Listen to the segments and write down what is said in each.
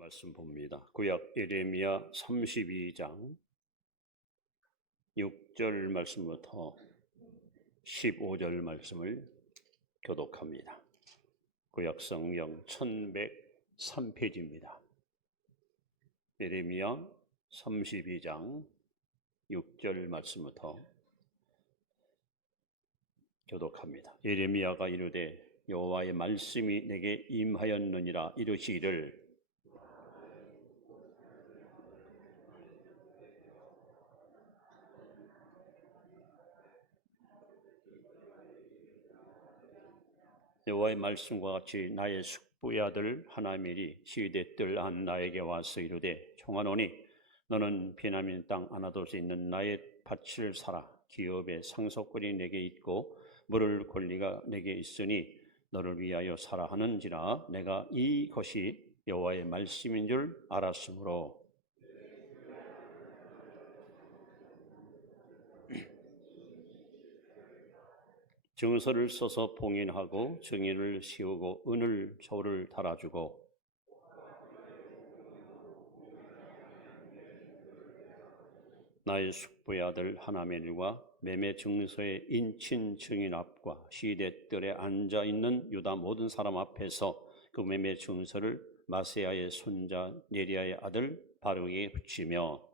말씀 봅니다. 구약 예레미야 32장 6절 말씀부터 15절 말씀을 교독합니다. 구약 성경 1103페이지입니다. 예레미야 32장 6절 말씀부터 교독합니다. 예레미야가 이르되 여호와의 말씀이 내게 임하였느니라. 이르시기를 여호와의 말씀과 같이 나의 숙부의 아들 하나멜이 시위대 뜰 안 나에게 와서 이르되 청하노니 너는 베냐민 땅 아나돗에 있는 나의 밭을 사라. 기업의 상속권이 내게 있고 물을 권리가 내게 있으니 너를 위하여 사라 하는지라. 내가 이것이 여호와의 말씀인 줄 알았으므로 증서를 써서 봉인하고 정의를 세우고 은을 저울을 달아주고 나의 숙부의 아들 하나멜과 매매 증서의 인친 증인 앞과 시대 뜰에 앉아 있는 유다 모든 사람 앞에서 그 매매 증서를 마세야의 손자 네리야의 아들 바룩에게 붙이며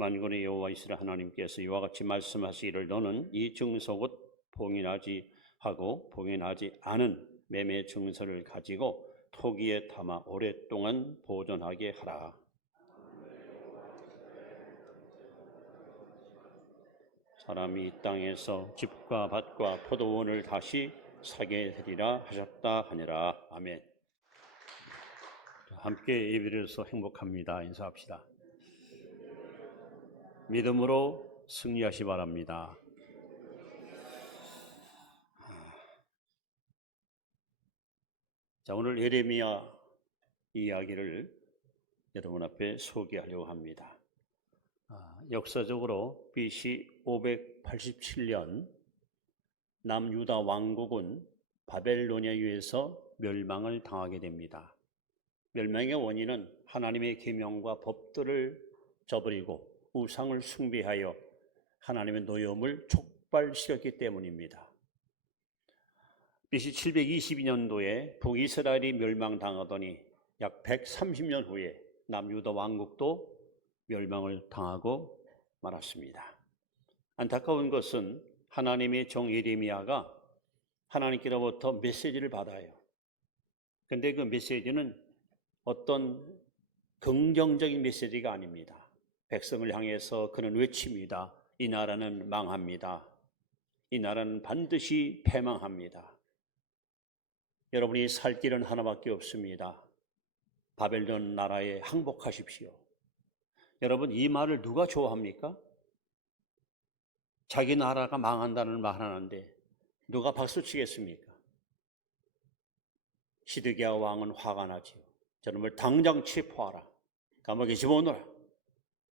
만군의 여호와 이스라엘 하나님께서 이와 같이 말씀하시기를 너는 이 증서 곧 봉인하지 하고 봉인하지 않은 매매 증서를 가지고 토기에 담아 오랫동안 보존하게 하라. 사람이 이 땅에서 집과 밭과 포도원을 다시 사게 되리라 하셨다 하니라. 아멘. 함께 예배드려서 행복합니다. 인사합시다. 믿음으로 승리하시 바랍니다. 자, 오늘 예레미야 이야기를 여러분 앞에 소개하려고 합니다. 역사적으로 BC 587년 남유다 왕국은 바벨로니아에 의해서 멸망을 당하게 됩니다. 멸망의 원인은 하나님의 계명과 법들을 저버리고 우상을 숭배하여 하나님의 노여움을 촉발시켰기 때문입니다. BC 722년도에 북이스라엘이 멸망당하더니 약 130년 후에 남유다 왕국도 멸망을 당하고 말았습니다. 안타까운 것은 하나님의 종 예레미야가 하나님께로부터 메시지를 받아요. 그런데 그 메시지는 어떤 긍정적인 메시지가 아닙니다. 백성을 향해서 그는 외칩니다. 이 나라는 망합니다. 이 나라는 반드시 패망합니다. 여러분이 살 길은 하나밖에 없습니다. 바벨론 나라에 항복하십시오. 여러분, 이 말을 누가 좋아합니까? 자기 나라가 망한다는 말 하는데 누가 박수치겠습니까? 시드기야 왕은 화가 나지요. 저놈을 당장 체포하라. 감옥에 집어넣어라.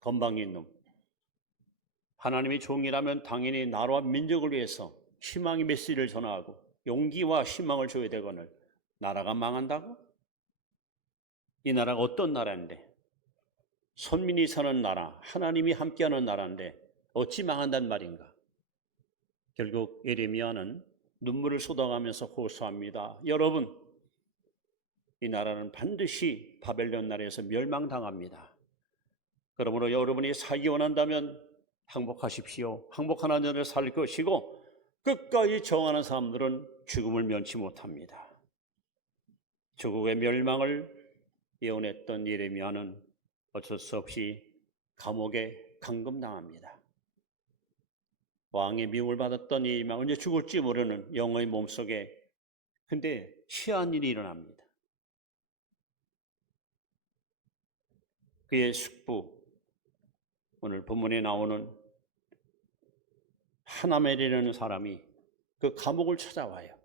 건방진 놈. 하나님의 종이라면 당연히 나라와 민족을 위해서 희망의 메시지를 전하고 용기와 희망을 줘야 되거늘 나라가 망한다고? 이 나라가 어떤 나라인데? 선민이 사는 나라, 하나님이 함께하는 나라인데 어찌 망한단 말인가? 결국 예레미야는 눈물을 쏟아가면서 호소합니다. 여러분, 이 나라는 반드시 바벨론 나라에서 멸망당합니다. 그러므로 여러분이 살기 원한다면 항복하십시오. 항복하는 자를 살 것이고 끝까지 정하는 사람들은 죽음을 면치 못합니다. 조국의 멸망을 예언했던 예레미야는 어쩔 수 없이 감옥에 감금당합니다. 왕의 미움을 받았던 예레미야 언제 죽을지 모르는 영의 몸속에 근데 희한한 일이 일어납니다. 그의 숙부, 오늘 본문에 나오는 하나멜이라는 사람이 그 감옥을 찾아와요.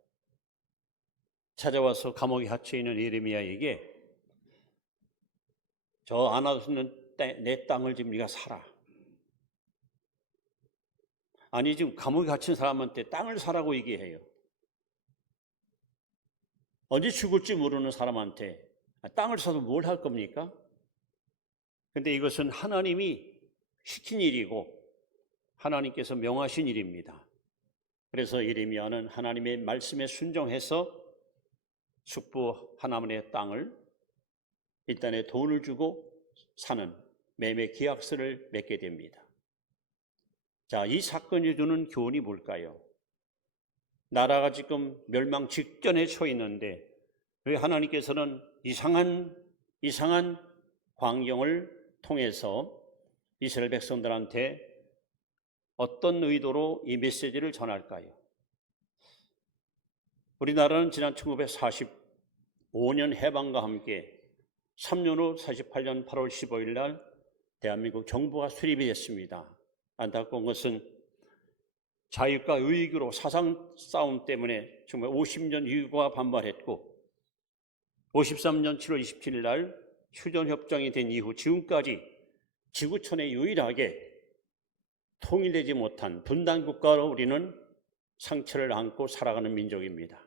찾아와서 감옥에 갇혀있는 예레미야에게 저 아나돗은 내 땅을 지금 네가 사라. 아니 지금 감옥에 갇힌 사람한테 땅을 사라고 얘기해요. 언제 죽을지 모르는 사람한테 땅을 사도 뭘 할 겁니까? 근데 이것은 하나님이 시킨 일이고 하나님께서 명하신 일입니다. 그래서 예레미야는 하나님의 말씀에 순종해서 숙부 하나만의 땅을 일단에 돈을 주고 사는 매매 계약서를 맺게 됩니다. 자, 이 사건이 주는 교훈이 뭘까요? 나라가 지금 멸망 직전에 처해 있는데 왜 하나님께서는 이상한 광경을 통해서 이스라엘 백성들한테 어떤 의도로 이 메시지를 전할까요? 우리나라는 지난 1945년 해방과 함께 3년 후 48년 8월 15일 날 대한민국 정부가 수립이 됐습니다. 안타까운 것은 자유과 의익으로 사상 싸움 때문에 정말 50년 유교가 반발했고 53년 7월 27일 날 휴전협정이 된 이후 지금까지 지구촌에 유일하게 통일되지 못한 분단국가로 우리는 상처를 안고 살아가는 민족입니다.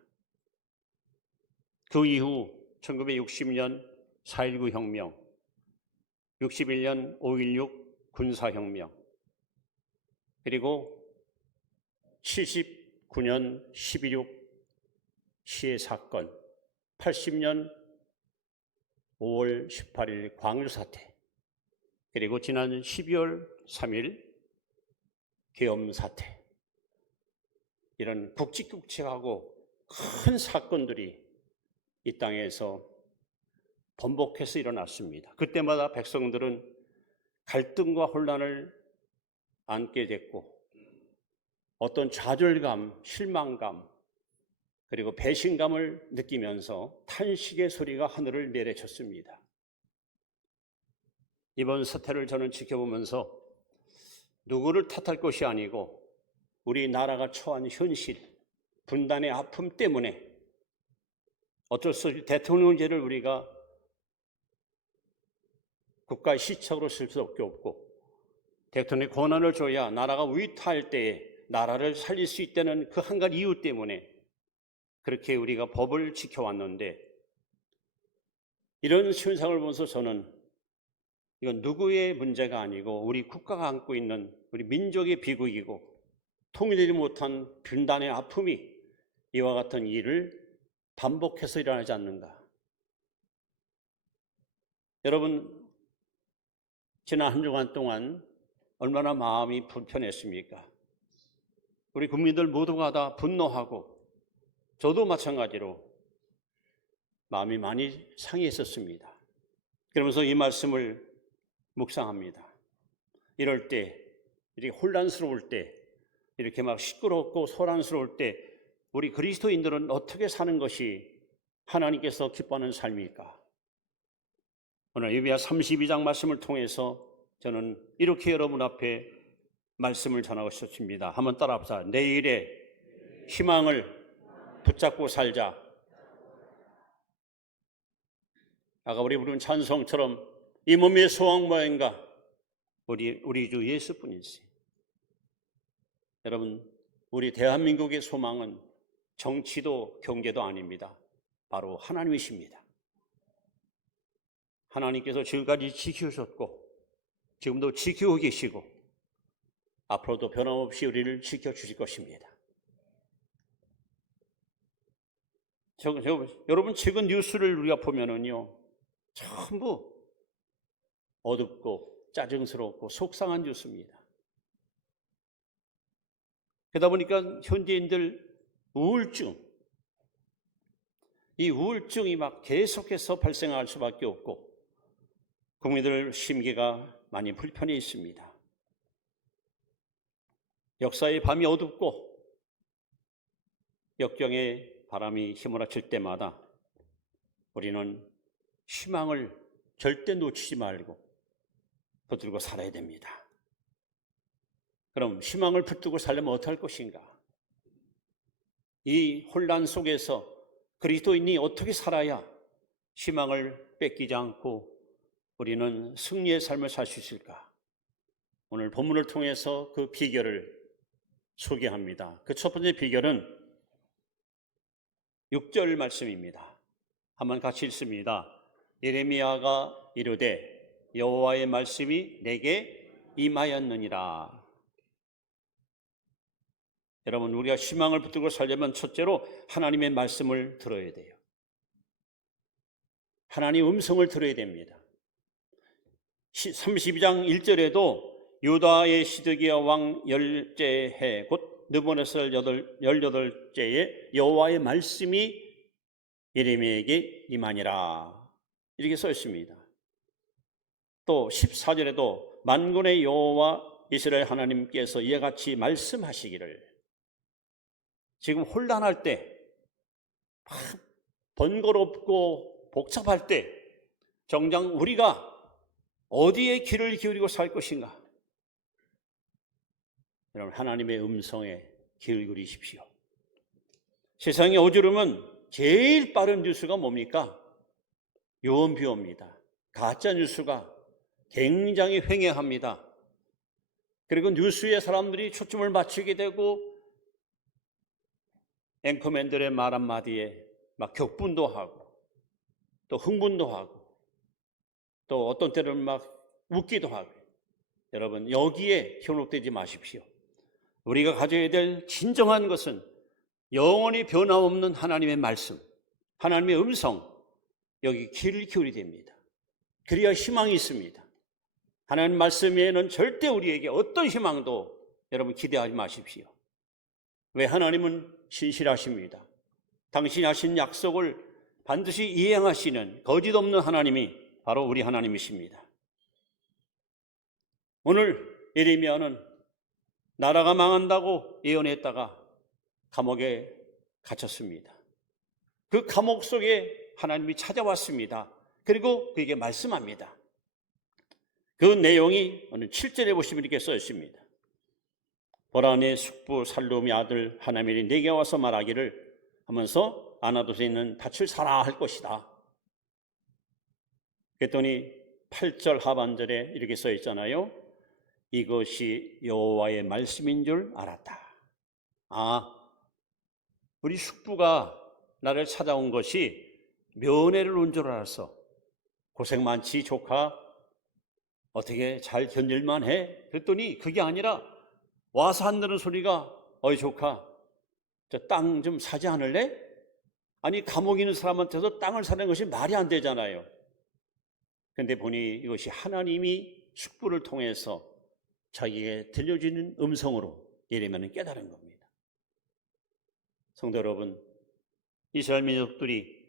그 이후 1960년 4.19 혁명, 61년 5.16 군사혁명, 그리고 79년 12.6 시해 사건, 80년 5월 18일 광주 사태, 그리고 지난 12월 3일 계엄 사태, 이런 굵직굵직하고 큰 사건들이 이 땅에서 번복해서 일어났습니다. 그때마다 백성들은 갈등과 혼란을 안게 됐고 어떤 좌절감, 실망감, 그리고 배신감을 느끼면서 탄식의 소리가 하늘을 내려쳤습니다. 이번 사태를 저는 지켜보면서 누구를 탓할 것이 아니고 우리나라가 처한 현실, 분단의 아픔 때문에 어쩔 수 없이 대통령제를 우리가 국가의 시책으로 쓸 수밖에 없고 대통령의 권한을 줘야 나라가 위태할 때에 나라를 살릴 수 있다는 그 한 가지 이유 때문에 그렇게 우리가 법을 지켜왔는데 이런 현상을 보면서 저는 이건 누구의 문제가 아니고 우리 국가가 안고 있는 우리 민족의 비극이고 통일되지 못한 분단의 아픔이 이와 같은 일을 반복해서 일어나지 않는가. 여러분, 지난 한 주간 동안 얼마나 마음이 불편했습니까? 우리 국민들 모두가 다 분노하고 저도 마찬가지로 마음이 많이 상했었습니다. 그러면서 이 말씀을 묵상합니다. 이럴 때, 이렇게 혼란스러울 때, 이렇게 막 시끄럽고 소란스러울 때 우리 그리스도인들은 어떻게 사는 것이 하나님께서 기뻐하는 삶일까? 오늘 예배야 32장 말씀을 통해서 저는 이렇게 여러분 앞에 말씀을 전하고 싶습니다. 한번 따라합시다. 내일의 희망을 붙잡고 살자. 아까 우리 부른 찬송처럼 이 몸의 소망 뭐인가? 우리 주 예수뿐이지. 여러분, 우리 대한민국의 소망은 정치도 경제도 아닙니다. 바로 하나님이십니다. 하나님께서 지금까지 지키셨고 지금도 지키고 계시고 앞으로도 변함없이 우리를 지켜주실 것입니다. 여러분 최근 뉴스를 우리가 보면은요 전부 어둡고 짜증스럽고 속상한 뉴스입니다. 그러다 보니까 현지인들 이 우울증이 막 계속해서 발생할 수밖에 없고 국민들 심기가 많이 불편해 있습니다. 역사의 밤이 어둡고 역경의 바람이 휘몰아칠 때마다 우리는 희망을 절대 놓치지 말고 붙들고 살아야 됩니다. 그럼 희망을 붙들고 살려면 어떡할 것인가? 이 혼란 속에서 그리스도인이 어떻게 살아야 희망을 뺏기지 않고 우리는 승리의 삶을 살 수 있을까? 오늘 본문을 통해서 그 비결을 소개합니다. 그 첫 번째 비결은 6절 말씀입니다. 한번 같이 읽습니다. 예레미야가 이르되 여호와의 말씀이 내게 임하였느니라. 여러분, 우리가 희망을 붙들고 살려면 첫째로 하나님의 말씀을 들어야 돼요. 하나님의 음성을 들어야 됩니다. 32장 1절에도 유다의 시드기야 왕 10째 해 곧 느부갓네살 18째에 여호와의 말씀이 예레미야에게 임하니라 이렇게 써 있습니다. 또 14절에도 만군의 여호와 이스라엘 하나님께서 이와 같이 말씀하시기를. 지금 혼란할 때, 번거롭고 복잡할 때 정작 우리가 어디에 귀를 기울이고 살 것인가? 여러분, 하나님의 음성에 귀를 기울이십시오. 세상에 어지르면 제일 빠른 뉴스가 뭡니까? 유언비어입니다. 가짜 뉴스가 굉장히 횡행합니다. 그리고 뉴스에 사람들이 초점을 맞추게 되고 앵커맨들의 말 한마디에 막 격분도 하고 또 흥분도 하고 또 어떤 때는 막 웃기도 하고. 여러분, 여기에 현혹되지 마십시오. 우리가 가져야 될 진정한 것은 영원히 변함없는 하나님의 말씀, 하나님의 음성, 여기 귀를 기울여야 됩니다. 그래야 희망이 있습니다. 하나님 말씀 외에는 절대 우리에게 어떤 희망도 여러분 기대하지 마십시오. 왜? 하나님은 신실하십니다. 당신이 하신 약속을 반드시 이행하시는 거짓 없는 하나님이 바로 우리 하나님이십니다. 오늘 예레미야는 나라가 망한다고 예언했다가 감옥에 갇혔습니다. 그 감옥 속에 하나님이 찾아왔습니다. 그리고 그에게 말씀합니다. 그 내용이 오늘 7절에 보시면 이렇게 써 있습니다. 보라, 내 숙부 살룸의 아들 하나멜이 내게 와서 말하기를 하면서 아나돗에 있는 밭을 사라 할 것이다. 그랬더니 8절 하반절에 이렇게 써 있잖아요. 이것이 여호와의 말씀인 줄 알았다. 우리 숙부가 나를 찾아온 것이 면회를 온 줄 알았어. 고생 많지 조카? 어떻게 잘 견딜만 해? 그랬더니 그게 아니라 와서 한다는 소리가 어이 조카, 저 땅 좀 사지 않을래? 아니, 감옥에 있는 사람한테서 땅을 사는 것이 말이 안 되잖아요. 그런데 보니 이것이 하나님이 숙부를 통해서 자기에게 들려주는 음성으로 예레미야는 깨달은 겁니다. 성도 여러분, 이스라엘 민족들이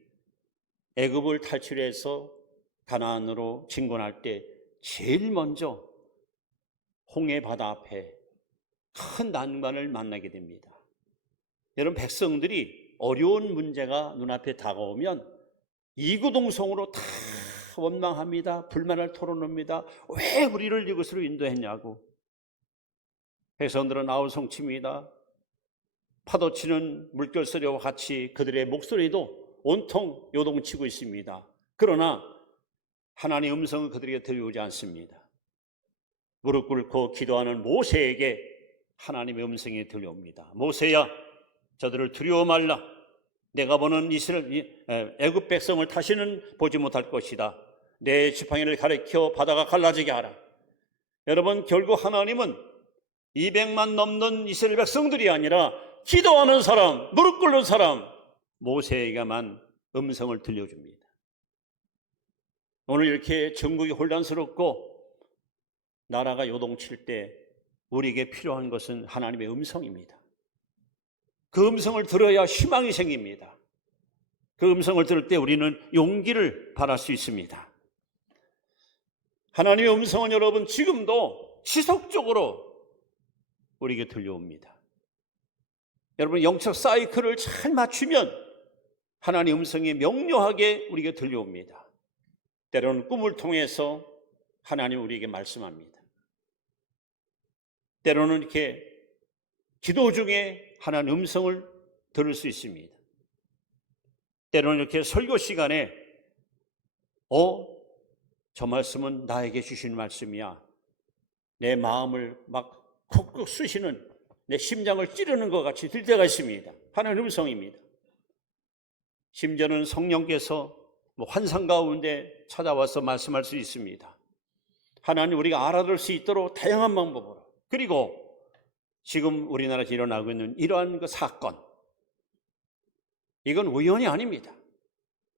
애굽을 탈출해서 가나안으로 진군할 때 제일 먼저 홍해 바다 앞에 큰 난관을 만나게 됩니다. 여러분, 백성들이 어려운 문제가 눈앞에 다가오면 이구동성으로 다 원망합니다. 불만을 털어놓습니다. 왜 우리를 이것으로 인도했냐고. 백성들은 아우성칩니다. 파도치는 물결소리와 같이 그들의 목소리도 온통 요동치고 있습니다. 그러나 하나님의 음성은 그들에게 들려오지 않습니다. 무릎 꿇고 기도하는 모세에게 하나님의 음성이 들려옵니다. 모세야, 저들을 두려워 말라. 내가 보는 애굽 백성을 다시는 보지 못할 것이다. 내 지팡이를 가리켜 바다가 갈라지게 하라. 여러분, 결국 하나님은 200만 넘는 이스라엘 백성들이 아니라 기도하는 사람, 무릎 꿇는 사람 모세에게만 음성을 들려줍니다. 오늘 이렇게 전국이 혼란스럽고 나라가 요동칠 때 우리에게 필요한 것은 하나님의 음성입니다. 그 음성을 들어야 희망이 생깁니다. 그 음성을 들을 때 우리는 용기를 발할 수 있습니다. 하나님의 음성은 여러분 지금도 지속적으로 우리에게 들려옵니다. 여러분, 영적 사이클을 잘 맞추면 하나님의 음성이 명료하게 우리에게 들려옵니다. 때로는 꿈을 통해서 하나님 우리에게 말씀합니다. 때로는 이렇게 기도 중에 하나님 음성을 들을 수 있습니다. 때로는 이렇게 설교 시간에 저 말씀은 나에게 주신 말씀이야. 내 마음을 막 쿡쿡 쑤시는, 내 심장을 찌르는 것 같이 들 때가 있습니다. 하나님의 음성입니다. 심지어는 성령께서 환상 가운데 찾아와서 말씀할 수 있습니다. 하나님 우리가 알아들 수 있도록 다양한 방법으로, 그리고 지금 우리나라에서 일어나고 있는 이러한 그 사건, 이건 우연이 아닙니다.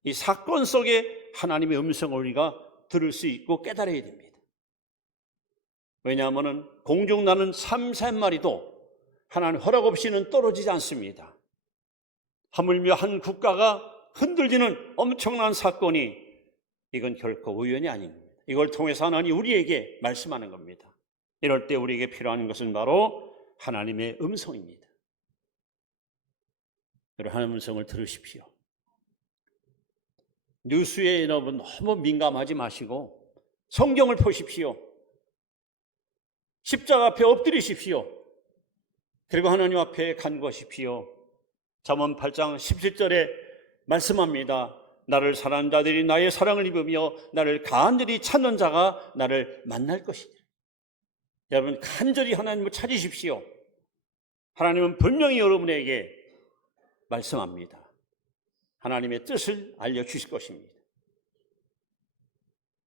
이 사건 속에 하나님의 음성을 우리가 들을 수 있고 깨달아야 됩니다. 왜냐하면 공중나는 참새 한 마리도 하나님 허락 없이는 떨어지지 않습니다. 하물며 한 국가가 흔들리는 엄청난 사건이, 이건 결코 우연이 아닙니다. 이걸 통해서 하나님이 우리에게 말씀하는 겁니다. 이럴 때 우리에게 필요한 것은 바로 하나님의 음성입니다. 여러분, 하나님의 음성을 들으십시오. 뉴스에 여러분 너무 민감하지 마시고 성경을 보십시오. 십자가 앞에 엎드리십시오. 그리고 하나님 앞에 간구하십시오. 잠언 8장 17절에 말씀합니다. 나를 사랑하는 자들이 나의 사랑을 입으며 나를 간절히 찾는 자가 나를 만날 것이다. 여러분, 간절히 하나님을 찾으십시오. 하나님은 분명히 여러분에게 말씀합니다. 하나님의 뜻을 알려주실 것입니다.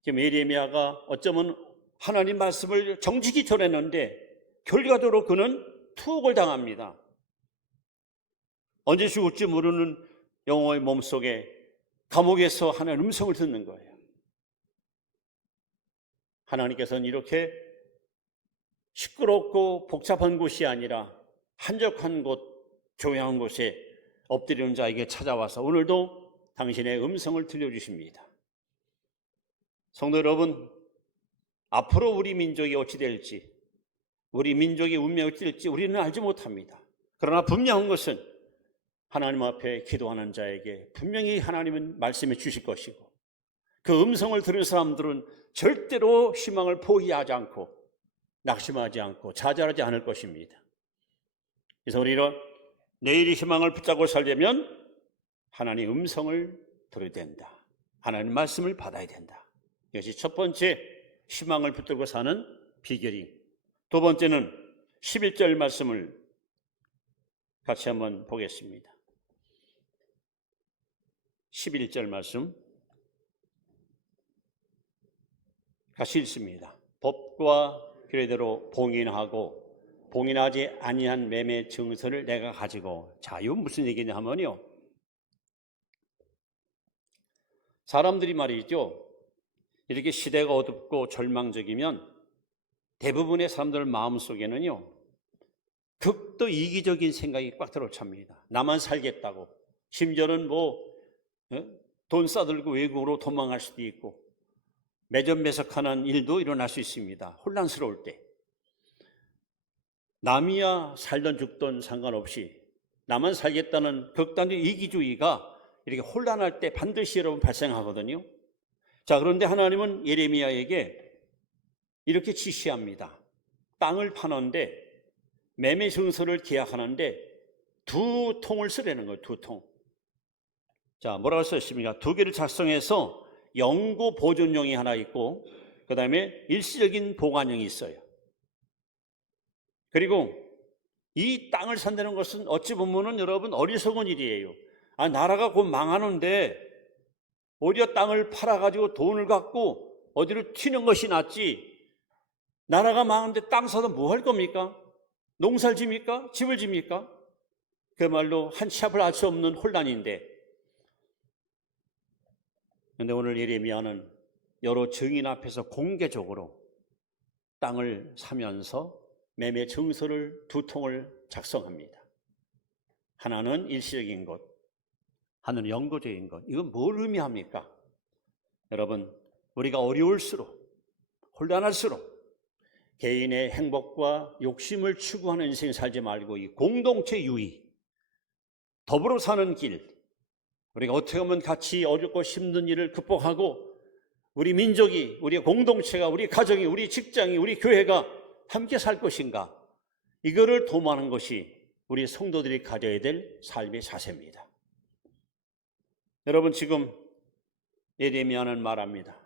지금 예레미야가 어쩌면 하나님 말씀을 정직히 전했는데 결과적으로 그는 투옥을 당합니다. 언제 죽을지 모르는 영혼의 몸속에 감옥에서 하나님의 음성을 듣는 거예요. 하나님께서는 이렇게 시끄럽고 복잡한 곳이 아니라 한적한 곳, 조용한 곳에 엎드리는 자에게 찾아와서 오늘도 당신의 음성을 들려주십니다. 성도 여러분, 앞으로 우리 민족이 어찌 될지, 우리 민족의 운명이 어찌 될지 우리는 알지 못합니다. 그러나 분명한 것은 하나님 앞에 기도하는 자에게 분명히 하나님은 말씀해 주실 것이고, 그 음성을 들은 사람들은 절대로 희망을 포기하지 않고 낙심하지 않고 좌절하지 않을 것입니다. 그래서 우리는 내일의 희망을 붙잡고 살려면 하나님의 음성을 들어야 된다. 하나님 말씀을 받아야 된다. 이것이 첫 번째 희망을 붙들고 사는 비결이. 두 번째는 11절 말씀을 같이 한번 보겠습니다. 11절 말씀 같이 읽습니다. 법과 규례대로 봉인하고 봉인하지 아니한 매매 증서를 내가 가지고. 자, 이건 무슨 얘기냐 하면요, 사람들이 말이죠, 이렇게 시대가 어둡고 절망적이면 대부분의 사람들 마음속에는요 극도 이기적인 생각이 꽉 들어찹니다. 나만 살겠다고. 심지어는 돈 싸들고 외국으로 도망갈 수도 있고 매점매석하는 일도 일어날 수 있습니다. 혼란스러울 때. 남이야 살던 죽던 상관없이 나만 살겠다는 극단적 이기주의가 이렇게 혼란할 때 반드시 여러분 발생하거든요. 자, 그런데 하나님은 예레미야에게 이렇게 지시합니다. 땅을 파는데 매매 증서를 계약하는데 2통을 쓰라는 거예요. 2통. 자, 뭐라고 썼습니까? 2개를 작성해서 영구 보존용이 하나 있고 그 다음에 일시적인 보관용이 있어요. 그리고 이 땅을 산다는 것은 어찌 보면은 여러분 어리석은 일이에요. 나라가 곧 망하는데 오히려 땅을 팔아가지고 돈을 갖고 어디로 튀는 것이 낫지. 나라가 망하는데 땅 사서 뭐 할 겁니까? 농사를 집니까? 집을 집니까? 그야말로 한치 앞을 알 수 없는 혼란인데, 그런데 오늘 예레미야는 여러 증인 앞에서 공개적으로 땅을 사면서 매매 증서를 2통을 작성합니다. 하나는 일시적인 것, 하나는 영구적인 것. 이건 뭘 의미합니까? 여러분, 우리가 어려울수록, 혼란할수록 개인의 행복과 욕심을 추구하는 인생 살지 말고 이 공동체 유의, 더불어 사는 길, 우리가 어떻게 하면 같이 어렵고 힘든 일을 극복하고 우리 민족이, 우리 공동체가, 우리 가정이, 우리 직장이, 우리 교회가 함께 살 것인가, 이거를 도모하는 것이 우리 성도들이 가져야 될 삶의 자세입니다. 여러분, 지금 예레미야는 말합니다.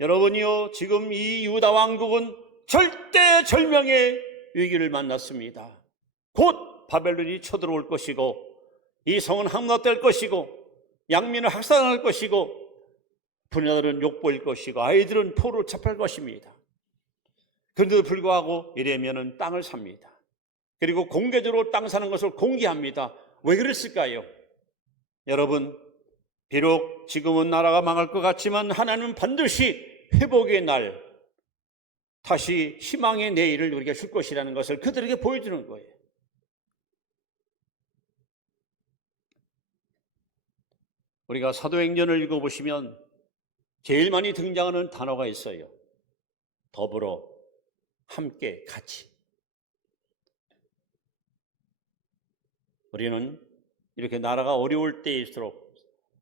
여러분이요, 지금 이 유다 왕국은 절대절명의 위기를 만났습니다. 곧 바벨론이 쳐들어올 것이고 이 성은 함락될 것이고 양민은 학살할 것이고 부녀들은 욕보일 것이고 아이들은 포로 잡힐 것입니다. 그런데도 불구하고 예레미야는 땅을 삽니다. 그리고 공개적으로 땅 사는 것을 공개합니다. 왜 그랬을까요? 여러분, 비록 지금은 나라가 망할 것 같지만 하나님은 반드시 회복의 날, 다시 희망의 내일을 우리에게 줄 것이라는 것을 그들에게 보여주는 거예요. 우리가 사도행전을 읽어보시면 제일 많이 등장하는 단어가 있어요. 더불어, 함께, 같이. 우리는 이렇게 나라가 어려울 때일수록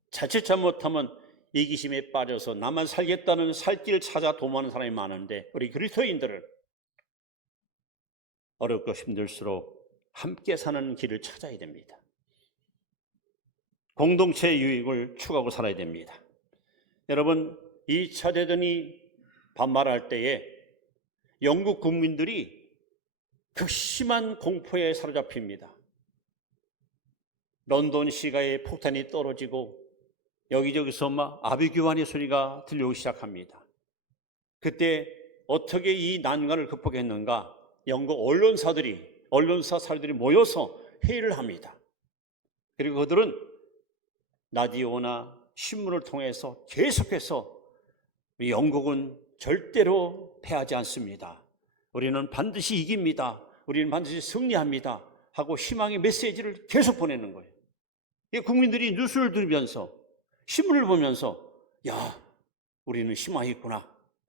자칫 잘못하면 이기심에 빠져서 나만 살겠다는 살 길을 찾아 도모하는 사람이 많은데, 우리 그리스도인들은 어렵고 힘들수록 함께 사는 길을 찾아야 됩니다. 공동체의 유익을 추구하고 살아야 됩니다. 여러분, 2차 대전이 반발할 때에 영국 국민들이 극심한 공포에 사로잡힙니다. 런던 시가에 폭탄이 떨어지고 여기저기서 막 아비규환의 소리가 들려오기 시작합니다. 그때 어떻게 이 난관을 극복했는가? 영국 언론사들이 모여서 회의를 합니다. 그리고 그들은 라디오나 신문을 통해서 계속해서 영국은 절대로 패하지 않습니다. 우리는 반드시 이깁니다. 우리는 반드시 승리합니다. 하고 희망의 메시지를 계속 보내는 거예요. 국민들이 뉴스를 들으면서 신문을 보면서 야, 우리는 희망이 있구나.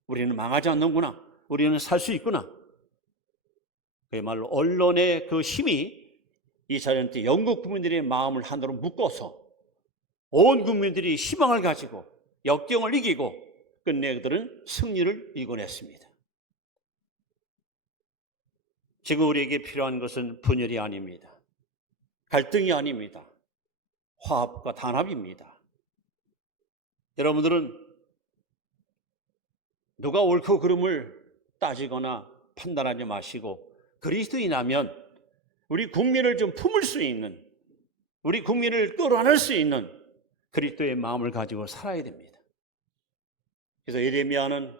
우리는 망하지 않는구나. 우리는 살 수 있구나. 그야말로 언론의 그 힘이 이 자연 때 영국 국민들의 마음을 하나로 묶어서 온 국민들이 희망을 가지고 역경을 이기고 끝내 그들은 승리를 이뤄냈습니다. 지금 우리에게 필요한 것은 분열이 아닙니다. 갈등이 아닙니다. 화합과 단합입니다. 여러분들은 누가 옳고 그름을 따지거나 판단하지 마시고 그리스도인이라면 우리 국민을 좀 품을 수 있는, 우리 국민을 끌어안을 수 있는 그리스도의 마음을 가지고 살아야 됩니다. 그래서 예레미야는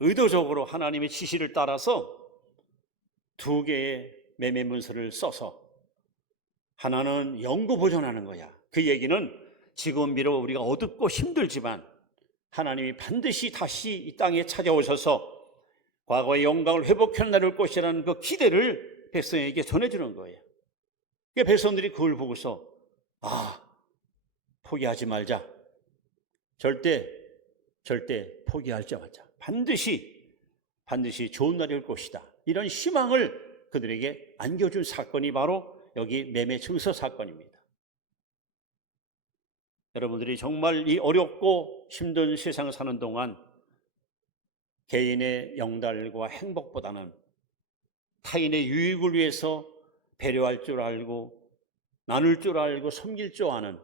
의도적으로 하나님의 지시를 따라서 2개의 매매 문서를 써서 하나는 영구 보존하는 거야. 그 얘기는 지금 비록 우리가 어둡고 힘들지만 하나님이 반드시 다시 이 땅에 찾아오셔서 과거의 영광을 회복해 나를 것이라는 그 기대를 백성에게 전해주는 거예요. 그러니까 백성들이 그걸 보고서 포기하지 말자. 절대 포기하지 말자. 반드시 좋은 날이 올 것이다. 이런 희망을 그들에게 안겨준 사건이 바로 여기 매매 증서 사건입니다. 여러분들이 정말 이 어렵고 힘든 세상을 사는 동안 개인의 영달과 행복보다는 타인의 유익을 위해서 배려할 줄 알고 나눌 줄 알고 섬길 줄 아는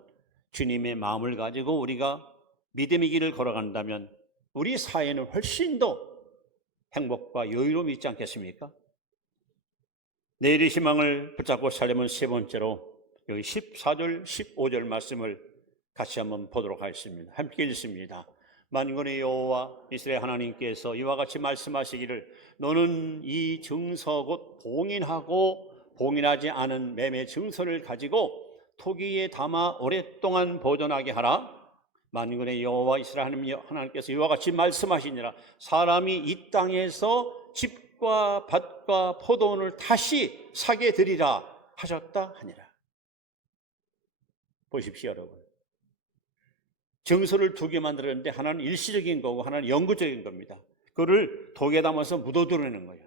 주님의 마음을 가지고 우리가 믿음의 길을 걸어간다면 우리 사회는 훨씬 더 행복과 여유로움이 있지 않겠습니까? 내일의 희망을 붙잡고 살려면 세 번째로 여기 14절, 15절 말씀을 같이 한번 보도록 하겠습니다. 함께 읽습니다. 만군의 여호와 이스라엘 하나님께서 이와 같이 말씀하시기를 너는 이 증서 곧 봉인하고 봉인하지 않은 매매 증서를 가지고 토기에 담아 오랫동안 보존하게 하라. 만군의 여호와 이스라엘 하나님께서 이와 같이 말씀하시니라. 사람이 이 땅에서 집과 밭과 포도원을 다시 사게 되리라 하셨다 하니라. 보십시오, 여러분. 증서를 2개 만들었는데 하나는 일시적인 거고 하나는 영구적인 겁니다. 그거를 독에 담아서 묻어두려는 거예요.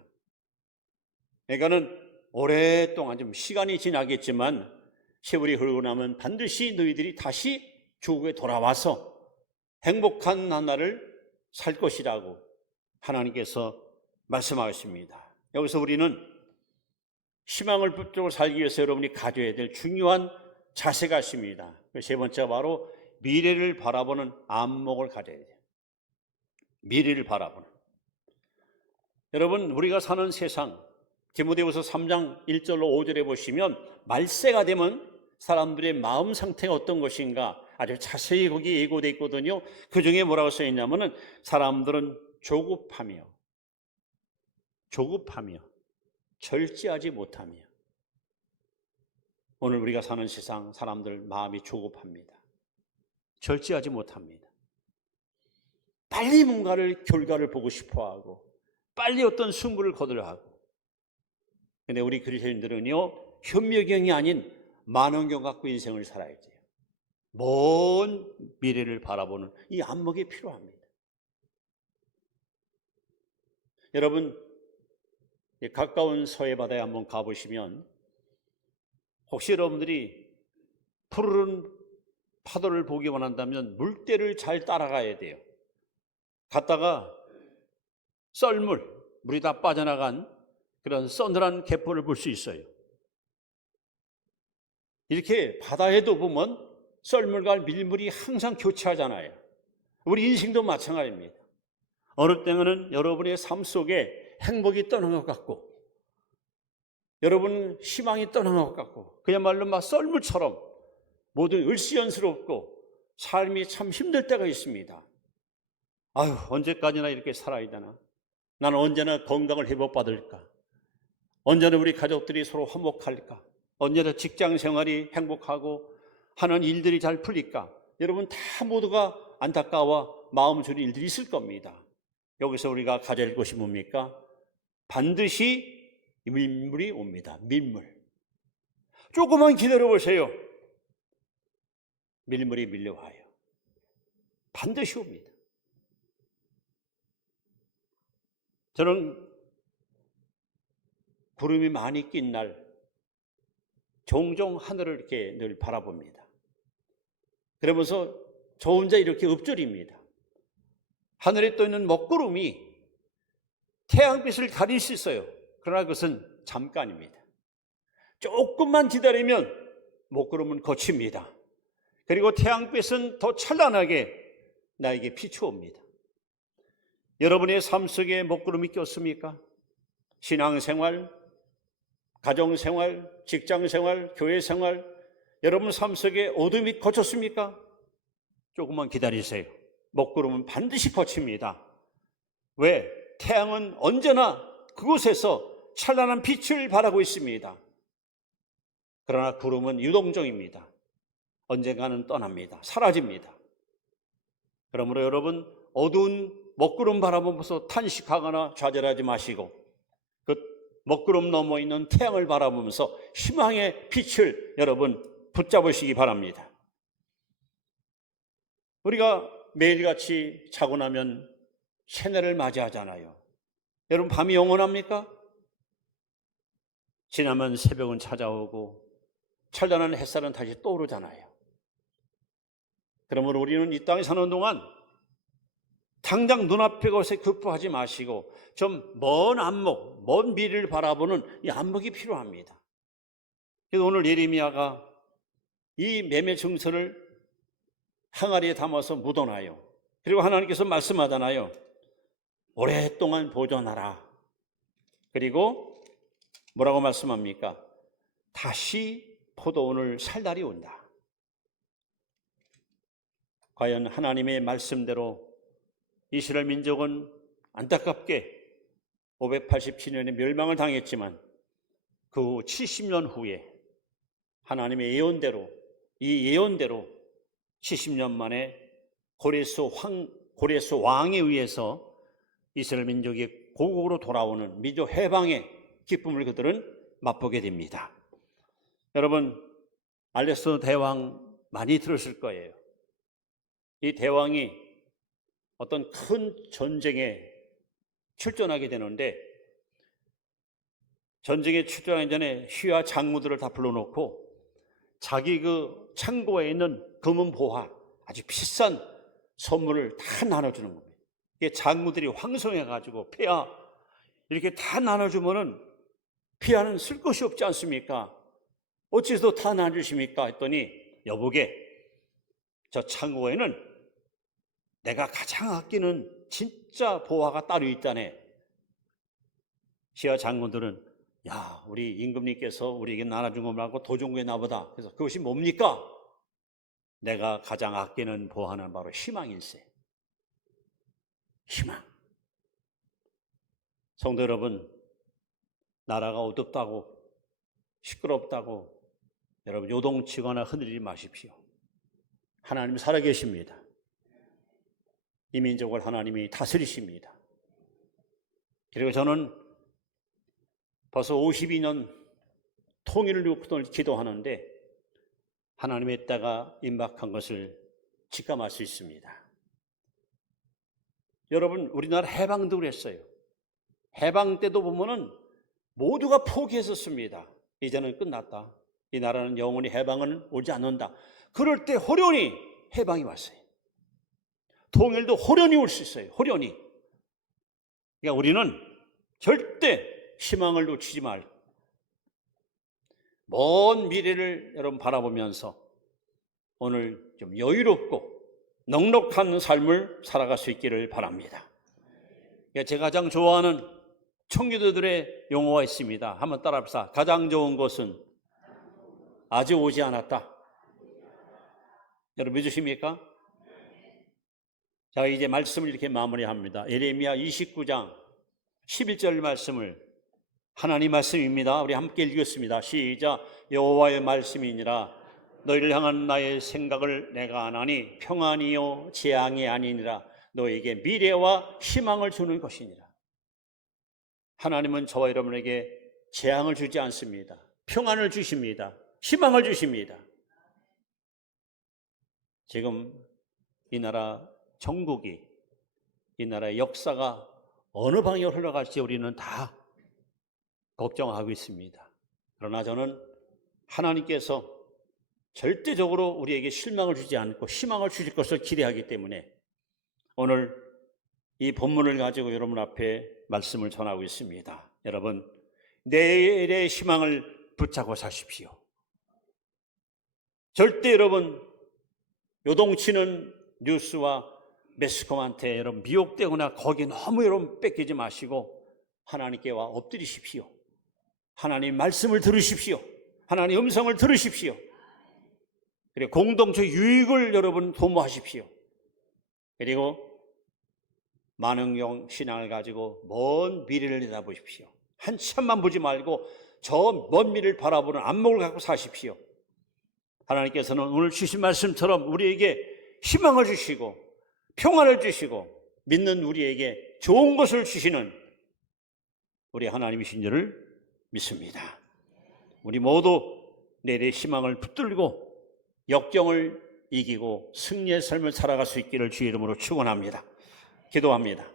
그러니까는 오랫동안 좀 시간이 지나겠지만 세월이 흐르고 나면 반드시 너희들이 다시 조국에 돌아와서 행복한 나날을 살 것이라고 하나님께서 말씀하셨습니다. 여기서 우리는 희망을 붙들고 살기 위해서 여러분이 가져야 될 중요한 자세가 있습니다. 세 번째가 바로 미래를 바라보는 안목을 가져야 돼요. 미래를 바라보는. 여러분, 우리가 사는 세상, 디모데후서 3장 1절로 5절에 보시면 말세가 되면 사람들의 마음 상태가 어떤 것인가 아주 자세히 거기 예고되어 있거든요. 그 중에 뭐라고 써 있냐면은 사람들은 조급하며 절제하지 못하며. 오늘 우리가 사는 세상 사람들 마음이 조급합니다. 절제하지 못합니다. 빨리 뭔가를 결과를 보고 싶어하고 빨리 어떤 승부를 거두려 하고. 근데 우리 그리스도인들은요, 현묘경이 아닌 만원경 갖고 인생을 살아야 돼요. 먼 미래를 바라보는 이 안목이 필요합니다. 여러분, 가까운 서해 바다에 한번 가보시면 혹시 여러분들이 푸르른 파도를 보기 원한다면 물때를 잘 따라가야 돼요. 갔다가 물이 다 빠져나간 그런 서늘한 갯벌을 볼 수 있어요. 이렇게 바다에도 보면 썰물과 밀물이 항상 교차하잖아요. 우리 인생도 마찬가지입니다. 어느 때는 여러분의 삶 속에 행복이 떠난 것 같고 여러분 희망이 떠난 것 같고 그야말로 막 썰물처럼 모든 을씨연스럽고 삶이 참 힘들 때가 있습니다. 아유, 언제까지나 이렇게 살아야 되나? 나는 언제나 건강을 회복받을까? 언제나 우리 가족들이 서로 화목할까? 언제나 직장 생활이 행복하고 하는 일들이 잘 풀릴까? 여러분 다 모두가 안타까워 마음 졸인 일들이 있을 겁니다. 여기서 우리가 가질 것이 뭡니까? 반드시 밀물이 옵니다. 밀물. 조금만 기다려보세요. 밀물이 밀려와요. 반드시 옵니다. 저는 구름이 많이 낀 날 종종 하늘을 이렇게 늘 바라봅니다. 그러면서 저 혼자 이렇게 읊조립니다. 하늘에 떠 있는 먹구름이 태양빛을 가릴 수 있어요. 그러나 그것은 잠깐입니다. 조금만 기다리면 먹구름은 거칩니다. 그리고 태양빛은 더 찬란하게 나에게 비추옵니다. 여러분의 삶 속에 먹구름이 꼈습니까? 신앙생활, 가정생활, 직장생활, 교회생활, 여러분 삶 속에 어둠이 거쳤습니까? 조금만 기다리세요. 먹구름은 반드시 거칩니다. 왜? 태양은 언제나 그곳에서 찬란한 빛을 발하고 있습니다. 그러나 구름은 유동적입니다. 언젠가는 떠납니다. 사라집니다. 그러므로 여러분 어두운 먹구름 바라보면서 탄식하거나 좌절하지 마시고 그 먹구름 넘어 있는 태양을 바라보면서 희망의 빛을 여러분 붙잡으시기 바랍니다. 우리가 매일같이 자고 나면 새날을 맞이하잖아요. 여러분 밤이 영원합니까? 지나면 새벽은 찾아오고 찬란한 햇살은 다시 떠오르잖아요. 그러므로 우리는 이 땅에 사는 동안 당장 눈앞의 것에 급부하지 마시고 좀 먼 안목, 먼 미래를 바라보는 이 안목이 필요합니다. 그래서 오늘 예레미야가 이 매매 증서를 항아리에 담아서 묻어놔요. 그리고 하나님께서 말씀하잖아요. 오랫동안 보존하라. 그리고 뭐라고 말씀합니까? 다시 포도원을 살 날이 온다. 과연 하나님의 말씀대로 이스라엘 민족은 안타깝게 587년에 멸망을 당했지만 그 후 70년 후에 하나님의 예언대로 이 예언대로 70년 만에 고레스 왕에 의해서 이스라엘 민족이 고국으로 돌아오는 민족 해방의 기쁨을 그들은 맛보게 됩니다. 여러분 알렉산더 대왕 많이 들었을 거예요. 이 대왕이 어떤 큰 전쟁에 출전하게 되는데 전쟁에 출전하기 전에 휘하 장무들을 다 불러놓고 자기 그 창고에 있는 금은 보화 아주 비싼 선물을 다 나눠주는 겁니다. 이게 장무들이 황송해가지고 폐하 이렇게 다 나눠주면은 폐하는 쓸 것이 없지 않습니까? 어째서 다 나눠주십니까? 했더니 여보게 저 창고에는 내가 가장 아끼는 진짜 보화가 따로 있다네. 시하 장군들은 야, 우리 임금님께서 우리에게 나눠준 것 말고 더 좋은 게 나보다. 그래서 그것이 뭡니까? 내가 가장 아끼는 보화는 바로 희망일세. 희망. 성도 여러분, 나라가 어둡다고 시끄럽다고 여러분 요동치거나 흔들리지 마십시오. 하나님 살아계십니다. 이 민족을 하나님이 다스리십니다. 그리고 저는 벌써 52년 통일을 놓고 기도하는데 하나님의 때가 임박한 것을 직감할 수 있습니다. 여러분, 우리나라 해방도 그랬어요. 해방 때도 보면은 모두가 포기했었습니다. 이제는 끝났다. 이 나라는 영원히 해방은 오지 않는다. 그럴 때 호련히 해방이 왔어요. 통일도 호련히 올 수 있어요. 호련히. 그러니까 우리는 절대 희망을 놓치지 말고 먼 미래를 여러분 바라보면서 오늘 좀 여유롭고 넉넉한 삶을 살아갈 수 있기를 바랍니다. 제가 가장 좋아하는 청교도들의 용어가 있습니다. 한번 따라합시다. 가장 좋은 것은 아직 오지 않았다. 여러분 믿으십니까? 자, 이제 말씀을 이렇게 마무리합니다. 예레미야 29장 11절 말씀을 하나님 말씀입니다. 우리 함께 읽겠습니다. 시작. 여호와의 말씀이니라. 너희를 향한 나의 생각을 내가 아나니 평안이요 재앙이 아니니라. 너에게 미래와 희망을 주는 것이니라. 하나님은 저와 여러분에게 재앙을 주지 않습니다. 평안을 주십니다. 희망을 주십니다. 지금 이 나라 정국이, 이 나라의 역사가 어느 방향으로 흘러갈지 우리는 다 걱정하고 있습니다. 그러나 저는 하나님께서 절대적으로 우리에게 실망을 주지 않고 희망을 주실 것을 기대하기 때문에 오늘 이 본문을 가지고 여러분 앞에 말씀을 전하고 있습니다. 여러분, 내일의 희망을 붙잡고 사십시오. 절대 여러분 요동치는 뉴스와 매스컴한테 여러분 미혹되거나 거기에 너무 여러분 뺏기지 마시고 하나님께와 엎드리십시오. 하나님 말씀을 들으십시오. 하나님 음성을 들으십시오. 그리고 공동체 유익을 여러분 도모하십시오. 그리고 만응용 신앙을 가지고 먼 미래를 내다보십시오. 한참만 보지 말고 저 먼 미래를 바라보는 안목을 갖고 사십시오. 하나님께서는 오늘 주신 말씀처럼 우리에게 희망을 주시고 평안을 주시고 믿는 우리에게 좋은 것을 주시는 우리 하나님이신 줄을 믿습니다. 우리 모두 내일의 희망을 붙들고 역경을 이기고 승리의 삶을 살아갈 수 있기를 주의 이름으로 축원합니다. 기도합니다.